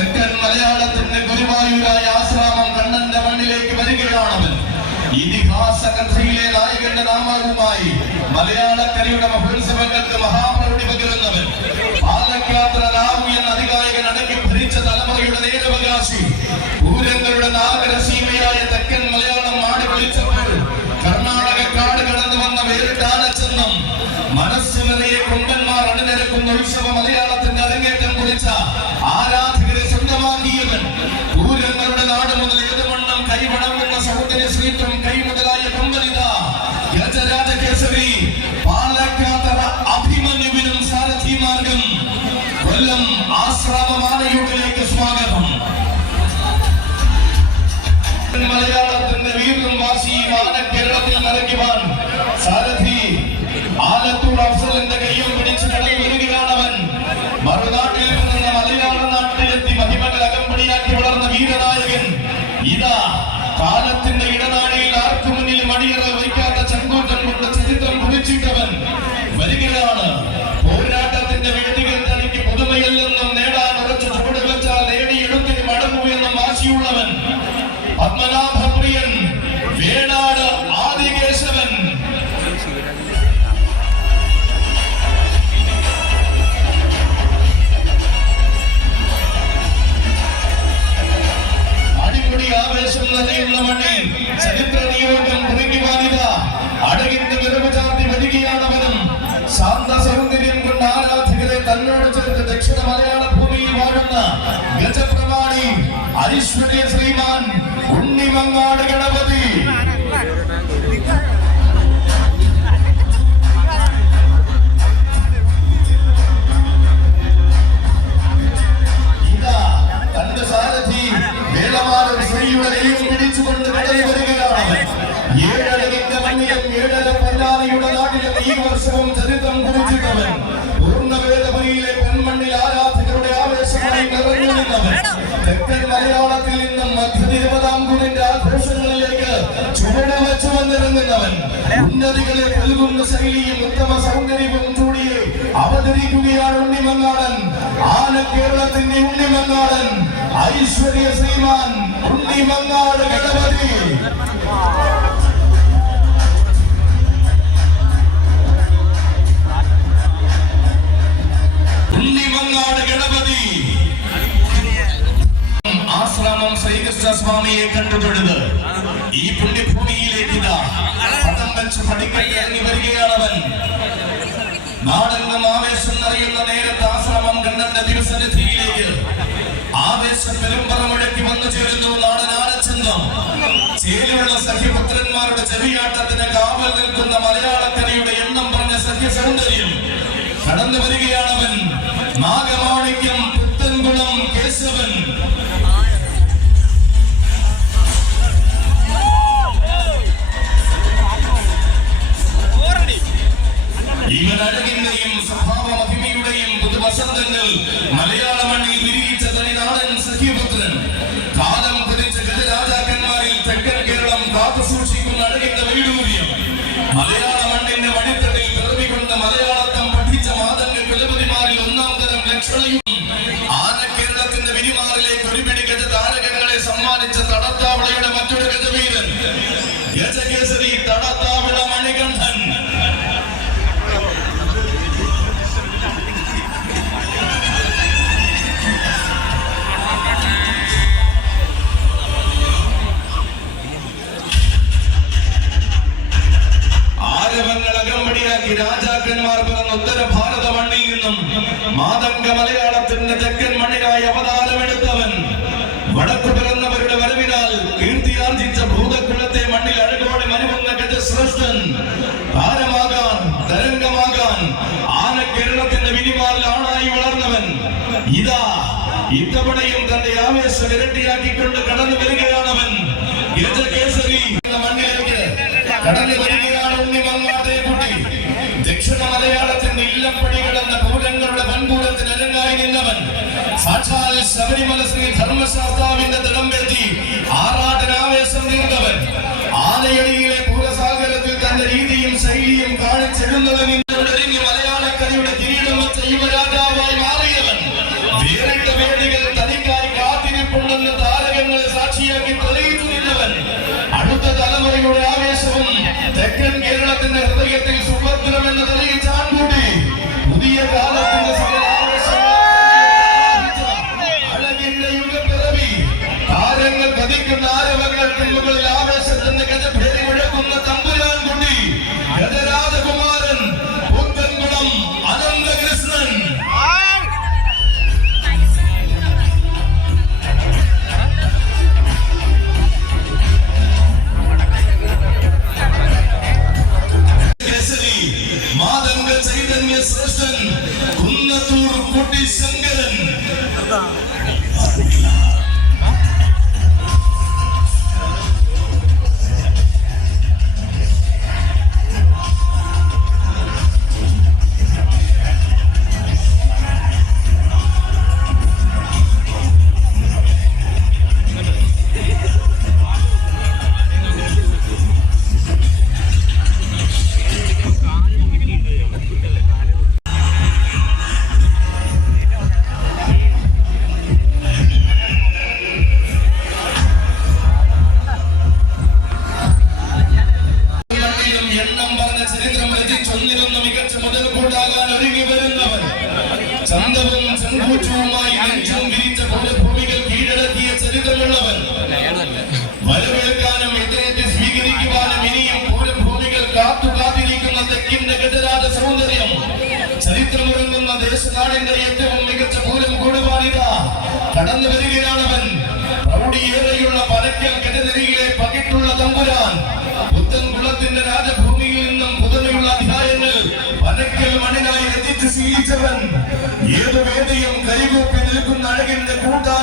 തെക്കൻ മലയാളത്തിന്റെ ഗുരുവായൂരായ ആശ്രാമം കണ്ണന്റെ മണ്ണിലേക്ക് വരികയാണവൻ. ഇതിഹാസ കഥയിലെ നായകന്റെ നാമവുമായി മലയാളക്കരയുടെ മഹോത്സവങ്ങൾക്ക് മഹാപ്രൗഢി പകരുന്നവൻ. പാലക്കാത്ര രാമു എന്ന അധികായകൻ അടക്കി ഭരിച്ച തലമുറയുടെ നേരവകാശി. പൂരങ്ങളുടെ നാഗരസീമയായ തെക്കൻ മലയാളം മാടി വിളിച്ചപ്പോൾ കർണാടക കാട് കടന്നു വന്ന വേറിട്ടാനച്ചെന്നും മനസ്സ് നിറയെ കൊമ്പന്മാർ അണിനിരക്കുന്ന ഉത്സവ മലയാളത്തിന്റെ അരങ്ങേറ്റം കുറിച്ച ആരാധകരെ സ്വന്തമാക്കിയവൻ. പൂരങ്ങളുടെ നാട് മുതൽ ഏതുമണ്ണം കൈവണങ്ങുന്ന സഹോദരി ശ്രീത്വം കൈമുതലായ കൊമ്പനിത ഗജരാജകേസരി പാലക്കാത്തറ അഭിമന്യുവിനും സാരഥി മാർഗം കൊല്ലം ആശ്രാമമാലയൂരിലേക്ക് സ്വാഗതം. മലയാളത്തിന്റെ വീറും വാശിയും ആന കേരളത്തിൽ നിറയ്ക്കുവാൻ സാരഥി ആലത്തൂർ അഫ്സലിന്റെ കയ്യും പിടിച്ച് കടയിൽ വരികയാണവൻ. മറുനാട്ടിൽ നിന്ന് മലയാള നാട്ടിലെത്തി മഹിമകൾ അകമ്പടിയാക്കി വളർന്ന വീരനായകൻ. ഇതാ കാലത്തിന്റെ ഇടനാഴിയിൽ ആർക്കു മുന്നിൽ മടിയറ വയ്ക്കാത്ത ചങ്കൂറ്റം കൊണ്ട് ചരിത്രം കുറിച്ചിട്ടവൻ വരികയാണ്. പോരാട്ടത്തിന്റെ വേദികൾ തനിക്ക് പുതുമയല്ലെന്നും നേടാൻ ഉറച്ച ചുവട് വെച്ചാൽ നേടിയെടുത്തിന് മടങ്ങൂ എന്നും വാശിയുള്ളവൻ. പത്മനാഭപ്രിയൻ വേണാട് ആദികേശവൻ. അടിമുടി ആവേശം നിറയുന്ന മണ്ണിൽ ചരിത്ര നിയോഗം കുറിക്കുവാനിത അടകിന്റെ വിരവ് ചാർത്തി വരികയാണവനും. ശാന്ത സൗന്ദര്യം കൊണ്ട് ആരാധകരെ തന്നോട് ചേർത്ത് ദക്ഷിണ മലയാള ഭൂമിയിൽ വാഴുന്ന ഗജപ്രമാണി ഐശ്വര്യ ശ്രീമാൻ ഉണ്ണിമങ്ങാട് ഗണപതി. ഇതാ തന്റെ സാരഥി വേളമാറും ശ്രീയുടെ കൈയും പിടിച്ചുകൊണ്ട് കടന്നു വരികയാണ്. ഏഴഴകിന്റെ മണ്ണിലും ഏഴര പല്ലാനയുടെ നാട്ടിലും ഈ വർഷവും ചരിത്രം കുറിച്ചിട്ടവൻ. പൂർണ്ണവേദപുരിയിലെ പെൺമണ്ണിൽ ആരാധകരുടെ ആവേശമായി നിറഞ്ഞു നിന്നവൻ. തെക്കൻ മലയാളത്തിൽ നിന്നും മധ്യ തിരുവിതാംകൂറിന്റെ ആഘോഷങ്ങളിലേക്ക് ചുവട് വെച്ചു വന്നിറങ്ങുന്നവൻ. ഉന്നതികളെ നൽകുന്ന ശൈലിയും ഉത്തമ സൗന്ദര്യവും ചൂടിയെ അവതരിക്കുകയാണ് ഉണ്ണിമങ്ങാടൻ. ആന കേരളത്തിന്റെ ഉണ്ണിമങ്ങാടൻ ഐശ്വര്യ ശ്രീമാൻ ഉണ്ണിമങ്ങാട് ഗണപതി. ഉണ്ണിമങ്ങാട് ഗണപതി ആശ്രാമം ശ്രീകൃഷ്ണസ്വാമിയെ കണ്ടുതൊഴുത് ഈ പുണ്യഭൂമിയിലേക്ക് പദം വെച്ച് പഠിക്കലിറങ്ങി വരികയാണവൻ. നാടെന്നും ആവേശം നിറയുന്ന നേരത്തെ ആശ്രമം കണ്ണന്റെ തിരുസന്നിധിയിലേക്ക് ആവേശം പെരുമ്പറ മുഴക്കി വന്നു ചേരുന്നു നാടൻ ആനച്ചന്തം. ചേലുള്ള സഖ്യപുത്രന്മാരുടെ ചെവിയാട്ടത്തിന് കാവൽ നിൽക്കുന്ന മലയാളക്കരയുടെ എണ്ണം പറഞ്ഞ സഖ്യ സൗന്ദര്യം കടന്നു വരികയാണവൻ. നാഗമാണിക്യം പുത്തൻകുളം കേശവൻ. ഇവൻ അഴകിന്റെയും സ്വഭാവ മഹിമയുടെയും പുതുവസന്തങ്ങൾ മലയാള മണ്ണിൽ വിരിയിച്ച തനിനാടൻ സഖ്യപുത്രൻ. കാലം കുതിച്ച ഗജരാജാക്കന്മാരിൽ തെക്കൻ കേരളം കാത്തു സൂക്ഷിക്കുന്ന അഴകിന്റെ വൈഡൂര്യം. മലയാള മണ്ണിന്റെ വടിത്തട്ടിൽ പിറവികൊണ്ട് മലയാളത്തം പഠിച്ച മാതങ്ങൾ കുലപതിമാരിൽ ഒന്നാം തരം ലക്ഷണയും ആന കേരളത്തിന്റെ വിരിമാറിലേക്ക് ഒരുപിടി ഗജ താരകങ്ങളെ സമ്മാനിച്ച തടത്താവിളയുടെ മറ്റൊരു ഗജവീരൻ ഗജകേസരി തടത്താവിള മണികണ്ഠൻ. രാജാക്കന്മാർ പിറന്ന ഉത്തര ഭാരത മണ്ണിൽ നിന്നും മാതംഗ മലയാളത്തിന്റെ തെക്കൻ മണ്ണിനായി അവതാരമെടുത്തവൻ. വടക്കു പിറന്നവരുടെ വരവിനാൽ കീർത്തിയാർജിച്ച ഭൂതക്കുളത്തെ മണ്ണിൽ അഴകോടെ മനുവുന്ന ഗജശ്രേഷ്ഠൻ. താരമാകാൻ തരംഗമാകാൻ ആന കേരളത്തിന്റെ വിരിമാറിൽ ആണായി വളർന്നവൻ. ഇതാ ഇത്തവണയും തന്റെ ആവേശം ഇരട്ടിയാക്കിക്കൊണ്ട് കടന്നു വരികയാണവൻ. ഗജകേസരി എന്ന മണ്ണിലേക്ക് കടന്നു വരികയാണ് ഉണ്ണിമങ്ങാട്ടെ കുട്ടി. ദക്ഷിണ മലയാളത്തിന്റെ ഇല്ലപ്പടി കിടന്ന പൂരങ്ങളുടെ വൻകൂടത്തിന് അരങ്ങായി നിന്നവൻ. സാക്ഷാൽ ശബരിമല ശ്രീ ധർമ്മശാസ്താവിന്റെ തിടമ്പേറ്റി ആറാട്ടനാവേശം നീണ്ടവൻ. ആനയടിയിലെ പൂരസാഗരത്തിൽ തന്റെ രീതിയും ശൈലിയും കാണിച്ചെഴുന്നവൻ. മലയാളക്കരയുടെ കിരീടം വെച്ച യുവരാജാവായി മാറിയവൻ. വേറിട്ട വേദികൾ തനിക്കായി എണ്ണം പറഞ്ഞ ചരിത്രം രചിച്ചൊന്നിനൊന്ന് മികച്ച മുതൽ കൂടാകാൻ ഒരുങ്ങി വരുന്നവൻ ചന്തവും ചെങ്കൂച്ചവുമായി നെഞ്ചും വിരിച്ച ഭൂമികൾ കീഴടക്കിയ ചരിത്രമുള്ളവൻ വരവേൽക്കാനും എതിരേറ്റ് സ്വീകരിക്കുവാനും ഇനിയും ഭൂമികൾ കാത്തിരിക്കുന്ന തെക്കിന്റെ ഗജരാജ സൗന്ദര്യം ചരിത്രമൊരുങ്ങുന്ന ദേശനാടിന്റെ ഏറ്റവും മികച്ച പൂരം കൂടുവാനിതാ കടന്നു വരികയാണവൻ. പ്രൗഢിയേറെയുള്ള പരക്കൽ ഗജനിരയിലെ പകിട്ടുള്ള തമ്പുരാൻ പുത്തൻകുളത്തിന്റെ രാജഭൂമിയിൽ നിന്നും പുതുമയുള്ള അധ്യായങ്ങൾ പരക്കൽ മണ്ണിനായി രചിച്ച് ശീലിച്ചവൻ ഏതു വേദിയും കൈകൂപ്പി നിൽക്കുന്ന അഴകിന്റെ കൂട്ടാ